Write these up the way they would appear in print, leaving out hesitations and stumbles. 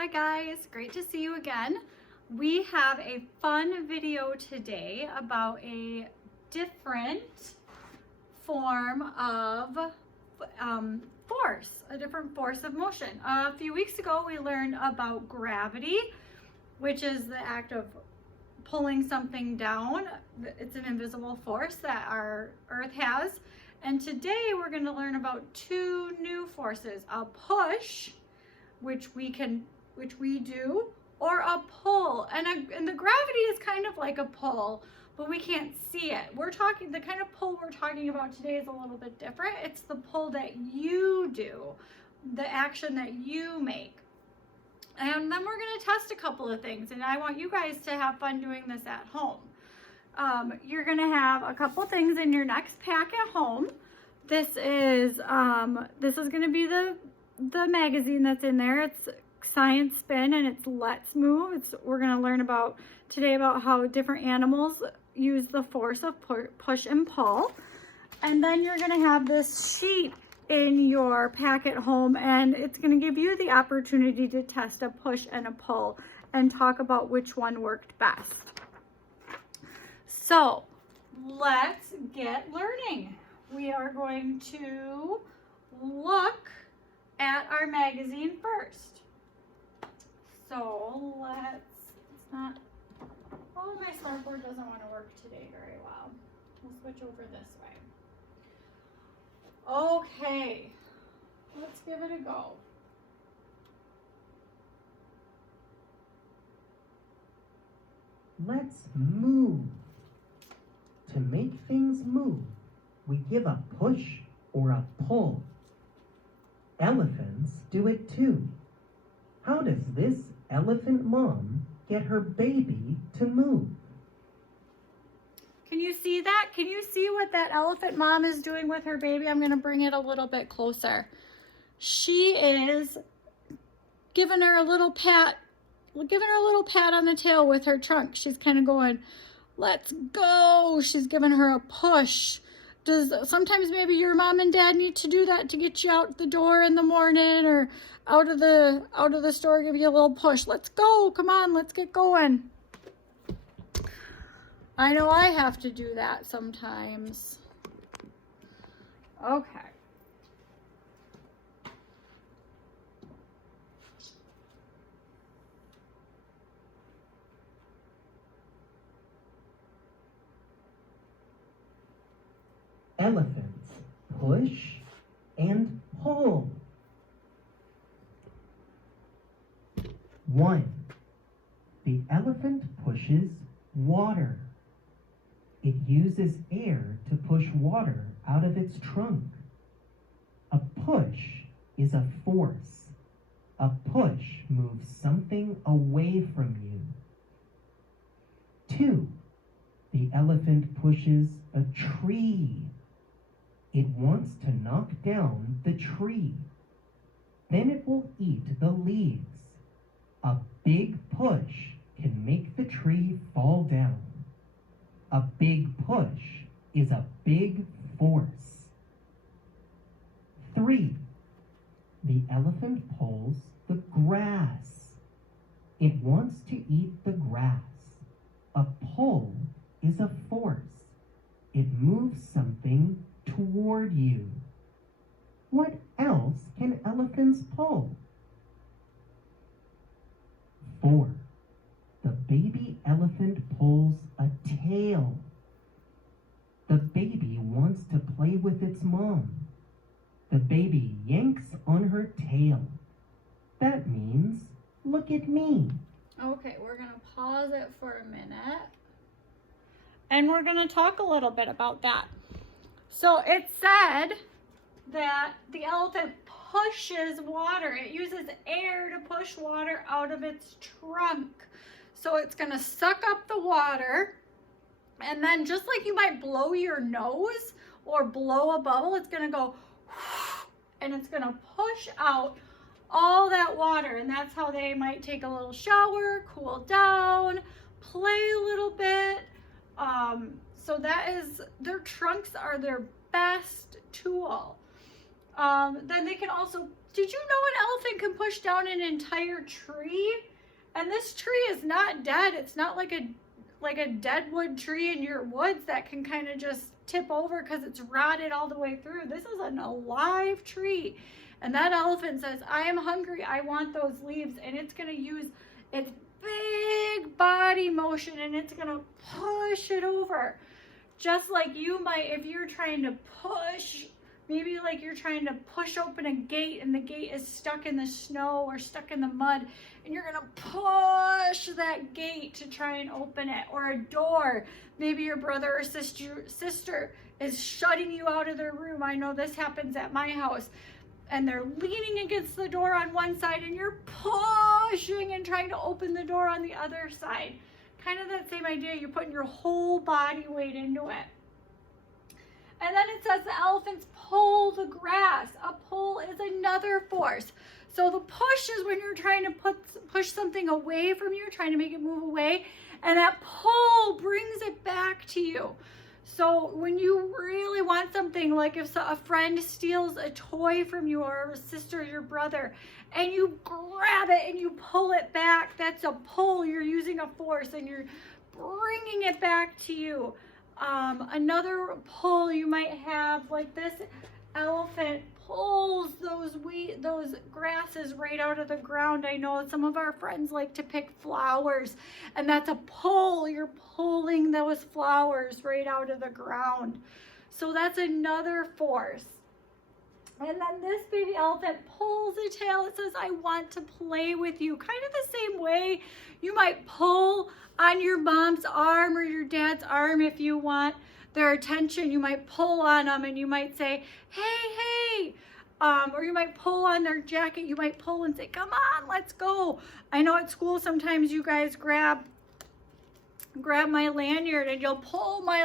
Hi guys, great to see you again. We have a fun video today about a different form of force, a different force of motion. A few weeks ago we learned about gravity, which is the act of pulling something down. It's an invisible force that our earth has. And today we're going to learn about two new forces, a push, which we do, or a pull. And the gravity is kind of like a pull, but we can't see it. The kind of pull we're talking about today is a little bit different. It's the pull that you do, the action that you make. And then we're going to test a couple of things, and I want you guys to have fun doing this at home. You're going to have a couple things in your next pack at home. This is going to be the magazine that's in there. It's Science Spin, and it's Let's Move. We're going to learn today about how different animals use the force of push and pull. And then you're going to have this sheet in your pack at home, and it's going to give you the opportunity to test a push and a pull and talk about which one worked best. So let's get learning. We are going to look at our magazine first. So my smartboard doesn't want to work today very well. We'll switch over this way. Okay, let's give it a go. Let's move. To make things move, we give a push or a pull. Elephants do it too. How does this elephant mom get her baby to move? Can you see that? Can you see what that elephant mom is doing with her baby? I'm going to bring it a little bit closer. She is giving her a little pat on the tail with her trunk. She's kind of going, let's go. She's giving her a push. Sometimes maybe your mom and dad need to do that to get you out the door in the morning or out of the store, give you a little push. Let's go. Come on, let's get going. I know I have to do that sometimes. Okay. Elephants push and pull. 1. The elephant pushes water. It uses air to push water out of its trunk. A push is a force. A push moves something away from you. 2. The elephant pushes a tree. It wants to knock down the tree. Then it will eat the leaves. A big push can make the tree fall down. A big push is a big force. 3. The elephant pulls the grass. It wants to eat the grass. A pull is a force. It moves something toward you. What else can elephants pull? 4. The baby elephant pulls a tail. The baby wants to play with its mom. The baby yanks on her tail. That means, look at me. Okay, we're going to pause it for a minute. And we're going to talk a little bit about that. So it said that the elephant pushes water. It uses air to push water out of its trunk. So it's going to suck up the water, and then just like you might blow your nose or blow a bubble, it's going to go and it's going to push out all that water. And that's how they might take a little shower, cool down, play a little bit. So their trunks are their best tool. Then they can also Did you know an elephant can push down an entire tree? And this tree is not dead. It's not like a deadwood tree in your woods that can kind of just tip over because it's rotted all the way through. This is an alive tree. And that elephant says, I am hungry. I want those leaves. And it's going to use its big body motion and it's going to push it over. Just like you might, if you're trying to push, maybe like you're trying to push open a gate and the gate is stuck in the snow or stuck in the mud, and you're gonna push that gate to try and open it. Or a door, maybe your brother or sister is shutting you out of their room. I know this happens at my house. And they're leaning against the door on one side and you're pushing and trying to open the door on the other side. Kind of that same idea. You're putting your whole body weight into it. And then it says the elephants pull the grass. A pull is another force. So the push is when you're trying to push something away from you, trying to make it move away. And that pull brings it back to you. So when you really want something, like if a friend steals a toy from you, or a sister or your brother, and you grab it and you pull it back, that's a pull. You're using a force and you're bringing it back to you. Another pull you might have, like this elephant pulls those grasses right out of the ground. I know some of our friends like to pick flowers, and that's a pull. You're pulling those flowers right out of the ground. So that's another force. And then this baby elephant pulls the tail. It says, I want to play with you. Kind of the same way you might pull on your mom's arm or your dad's arm if you want their attention. You might pull on them and you might say, hey. Or you might pull on their jacket. You might pull and say, come on, let's go. I know at school sometimes you guys grab my lanyard and you'll pull my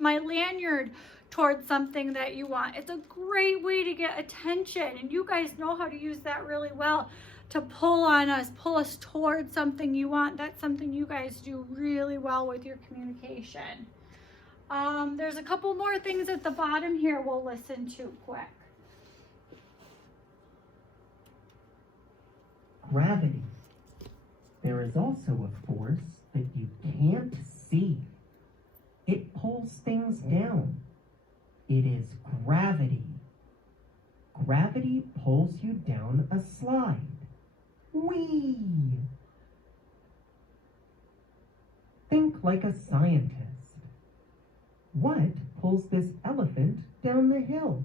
lanyard towards something that you want. It's a great way to get attention, and you guys know how to use that really well, to pull us towards something you want. That's something you guys do really well with your communication. There's a couple more things at the bottom here we'll listen to quick. Gravity. There is also a force that you can't see. It pulls things down. It is gravity. Gravity pulls you down a slide. Whee! Think like a scientist. What pulls this elephant down the hill?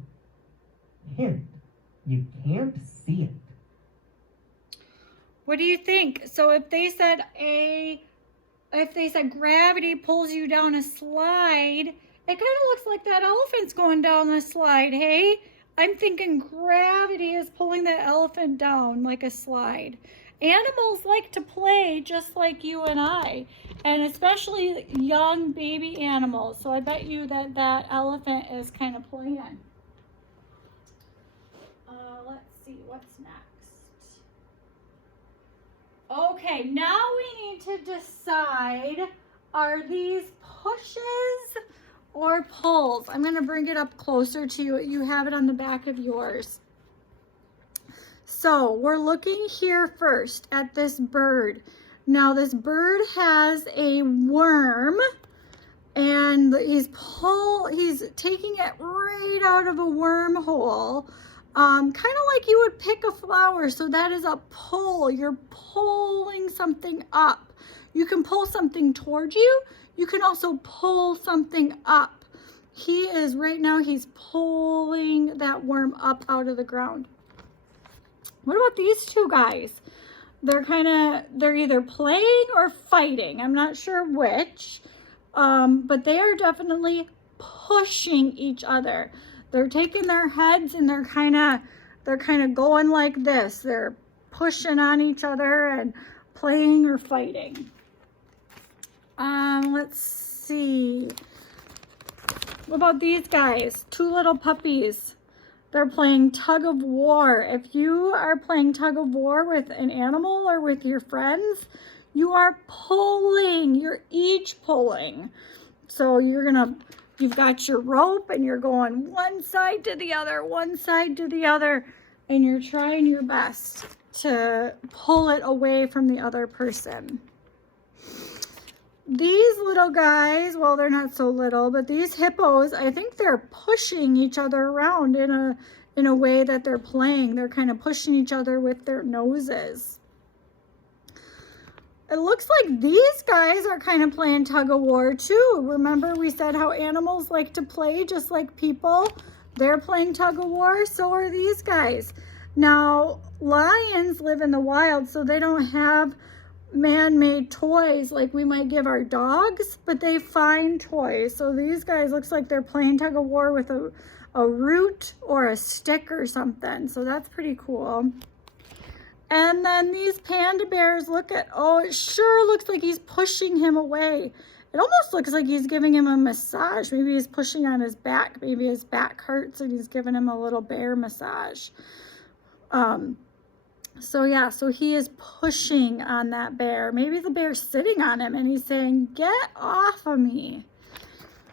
Hint, you can't see it. What do you think? So if they said gravity pulls you down a slide, it kind of looks like that elephant's going down the slide, hey? I'm thinking gravity is pulling that elephant down like a slide. Animals like to play just like you and I, and especially young baby animals. So I bet you that elephant is kind of playing. Let's see, what's next? Okay, now we need to decide, are these pushes or pulls? I'm going to bring it up closer to you. You have it on the back of yours. So we're looking here first at this bird. Now this bird has a worm, and he's taking it right out of a wormhole. Kind of like you would pick a flower. So that is a pull. You're pulling something up. You can pull something towards you. You can also pull something up. Right now he's pulling that worm up out of the ground. What about these two guys? They're either playing or fighting. I'm not sure which, but they are definitely pushing each other. They're taking their heads and they're kind of going like this. They're pushing on each other and playing or fighting. Let's see. What about these guys? Two little puppies. They're playing tug of war. If you are playing tug of war with an animal or with your friends, you are pulling. You're each pulling. So you've got your rope and you're going one side to the other, and you're trying your best to pull it away from the other person. These little guys, well, they're not so little, but these hippos, I think they're pushing each other around in a way that they're playing. They're kind of pushing each other with their noses. It looks like these guys are kind of playing tug of war too. Remember we said how animals like to play just like people? They're playing tug of war, so are these guys. Now, lions live in the wild, so they don't have man-made toys like we might give our dogs, but they find toys. So these guys looks like they're playing tug of war with a root or a stick or something. So that's pretty cool. And then these panda bears, look at, oh, it sure looks like he's pushing him away. It almost looks like he's giving him a massage. Maybe he's pushing on his back. Maybe his back hurts and he's giving him a little bear massage. So yeah, so he is pushing on that bear. Maybe the bear's sitting on him and he's saying, get off of me.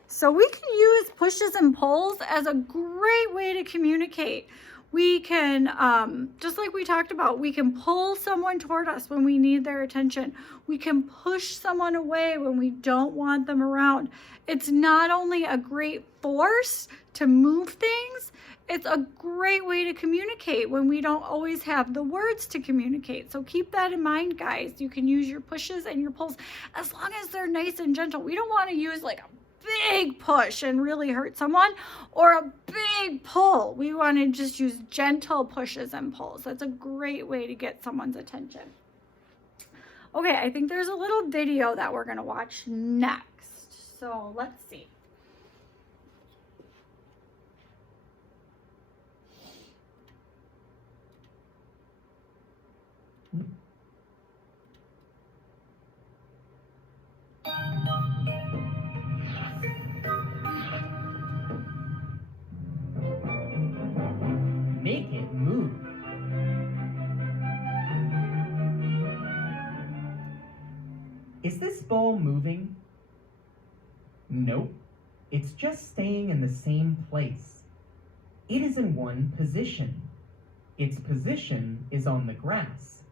So we can use pushes and pulls as a great way to communicate. We can, just like we talked about, we can pull someone toward us when we need their attention. We can push someone away when we don't want them around. It's not only a great force to move things, it's a great way to communicate when we don't always have the words to communicate. So keep that in mind, guys. You can use your pushes and your pulls as long as they're nice and gentle. We don't want to use like a big push and really hurt someone or a big pull. We want to just use gentle pushes and pulls. That's a great way to get someone's attention. Okay, I think there's a little video that we're going to watch next. So let's see. Make it move. Is this ball moving? Nope. It's just staying in the same place. It is in one position. Its position is on the grass.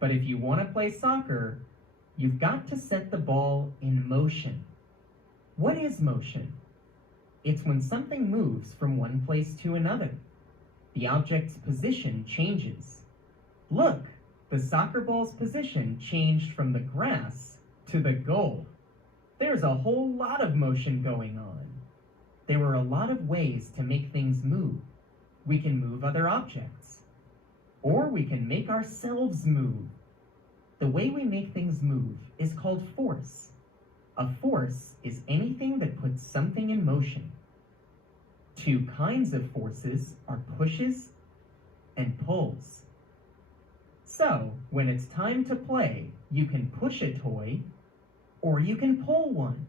But if you want to play soccer, you've got to set the ball in motion. What is motion? It's when something moves from one place to another. The object's position changes. Look, the soccer ball's position changed from the grass to the goal. There's a whole lot of motion going on. There are a lot of ways to make things move. We can move other objects, or we can make ourselves move. The way we make things move is called force. A force is anything that puts something in motion. Two kinds of forces are pushes and pulls. So, when it's time to play, you can push a toy or you can pull one.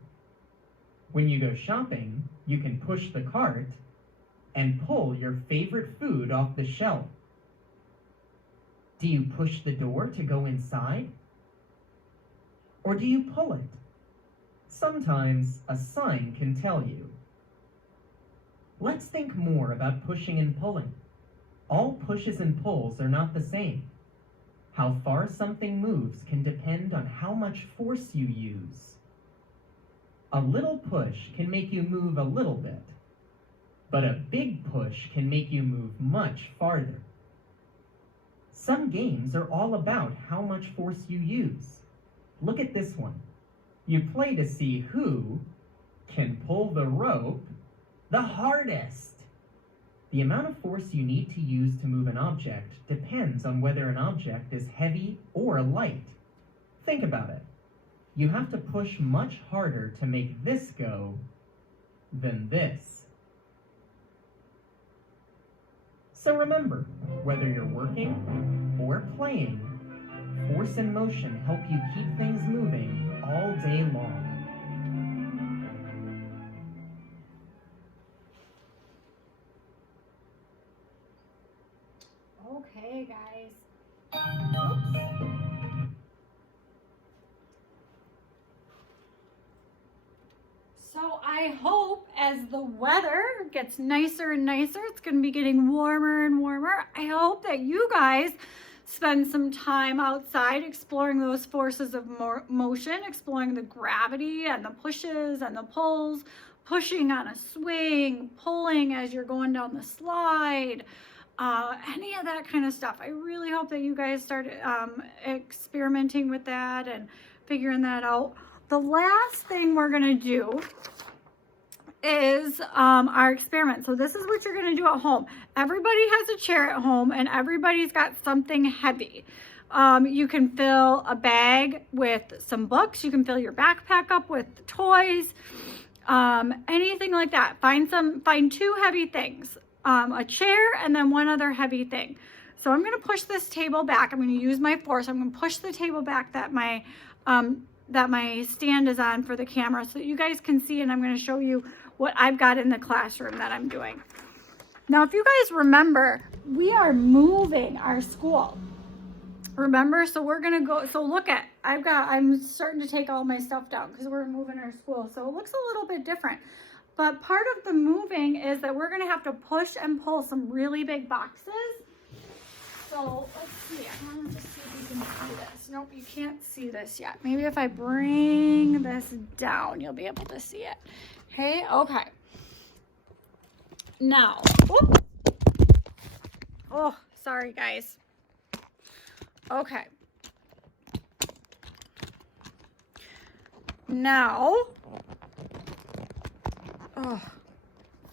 When you go shopping, you can push the cart and pull your favorite food off the shelf. Do you push the door to go inside? Or do you pull it? Sometimes a sign can tell you. Let's think more about pushing and pulling. All pushes and pulls are not the same. How far something moves can depend on how much force you use. A little push can make you move a little bit, but a big push can make you move much farther. Some games are all about how much force you use. Look at this one. You play to see who can pull the rope the hardest. The amount of force you need to use to move an object depends on whether an object is heavy or light. Think about it. You have to push much harder to make this go than this. So remember, whether you're working or playing, force and motion help you keep things moving all day long. Okay, guys. Oops. So I hope as the weather gets nicer and nicer, it's going to be getting warmer and warmer. I hope that you guys spend some time outside exploring those forces of motion, exploring the gravity and the pushes and the pulls, pushing on a swing, pulling as you're going down the slide, any of that kind of stuff. I really hope that you guys start experimenting with that and figuring that out. The last thing we're gonna do is our experiment. So this is what you're going to do at home. Everybody has a chair at home and everybody's got something heavy. You can fill a bag with some books. You can fill your backpack up with toys, anything like that. Find two heavy things, a chair and then one other heavy thing. So I'm going to push this table back. I'm going to use my force. I'm going to push the table back that my stand is on for the camera so that you guys can see, and I'm going to show you what I've got in the classroom that I'm doing. Now, if you guys remember, we are moving our school. Remember? So we're going to go, so look at, I'm starting to take all my stuff down because we're moving our school. So it looks a little bit different. But part of the moving is that we're going to have to push and pull some really big boxes. So let's see, I want to just see if you can see this. Nope, you can't see this yet. Maybe if I bring this down, you'll be able to see it. Okay. Now, whoop. Oh, sorry guys. Okay. Now, oh,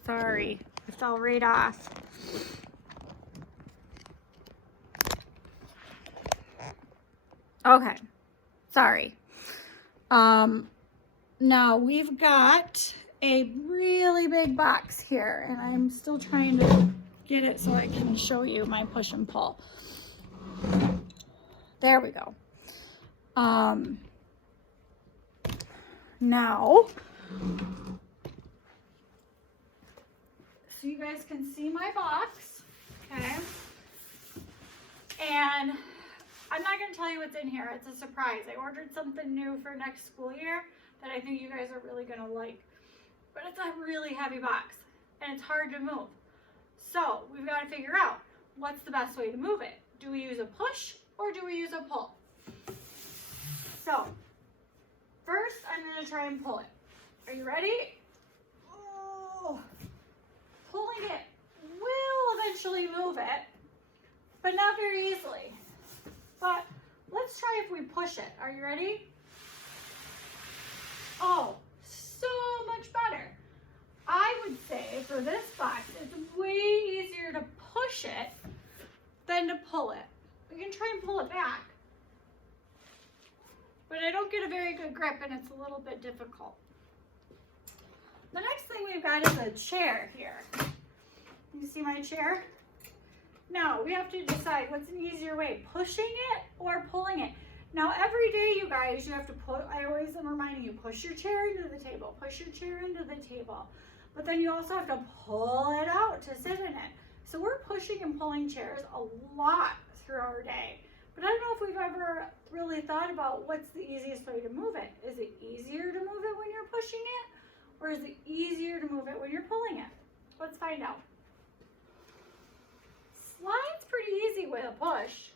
sorry, I fell right off. Okay, sorry. Now we've got a really big box here and I'm still trying to get it so I can show you my push and pull. There we go. Now, so you guys can see my box, okay? And I'm not going to tell you what's in here. It's a surprise. I ordered something new for next school year that I think you guys are really going to like. But it's a really heavy box and it's hard to move. So we've got to figure out what's the best way to move it. Do we use a push or do we use a pull? So first I'm going to try and pull it. Are you ready? Oh, pulling it will eventually move it, but not very easily. But let's try if we push it. Are you ready? Oh, so much better. I would say for this box, it's way easier to push it than to pull it. We can try and pull it back, but I don't get a very good grip and it's a little bit difficult. The next thing we've got is a chair here. You see my chair? Now we have to decide what's an easier way, pushing it or pulling it. Now every day, you guys, you have to put, I always am reminding you, push your chair into the table, push your chair into the table. But then you also have to pull it out to sit in it. So we're pushing and pulling chairs a lot through our day. But I don't know if we've ever really thought about what's the easiest way to move it. Is it easier to move it when you're pushing it? Or is it easier to move it when you're pulling it? Let's find out. Slides pretty easy with a push.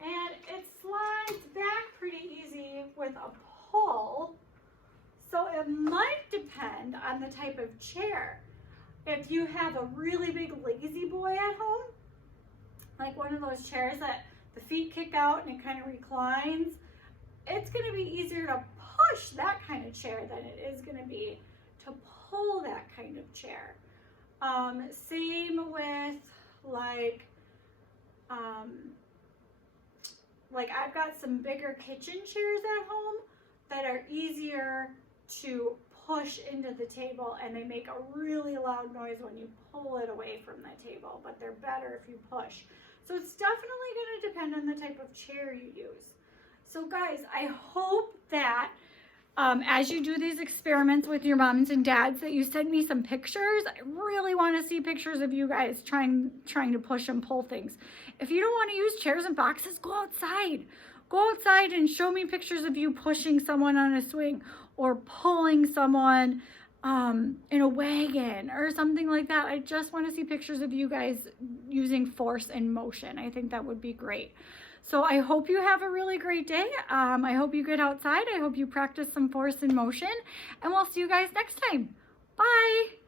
And it slides back pretty easy with a pull. So it might depend on the type of chair. If you have a really big lazy boy at home, like one of those chairs that the feet kick out and it kind of reclines, it's going to be easier to push that kind of chair than it is going to be to pull that kind of chair. Same with like I've got some bigger kitchen chairs at home that are easier to push into the table and they make a really loud noise when you pull it away from the table, but they're better if you push. So it's definitely going to depend on the type of chair you use. So guys, I hope that as you do these experiments with your moms and dads that you send me some pictures. I really want to see pictures of you guys trying to push and pull things. If you don't want to use chairs and boxes, go outside. Go outside and show me pictures of you pushing someone on a swing or pulling someone in a wagon or something like that. I just want to see pictures of you guys using force and motion. I think that would be great. So I hope you have a really great day. I hope you get outside. I hope you practice some force and motion, and we'll see you guys next time. Bye.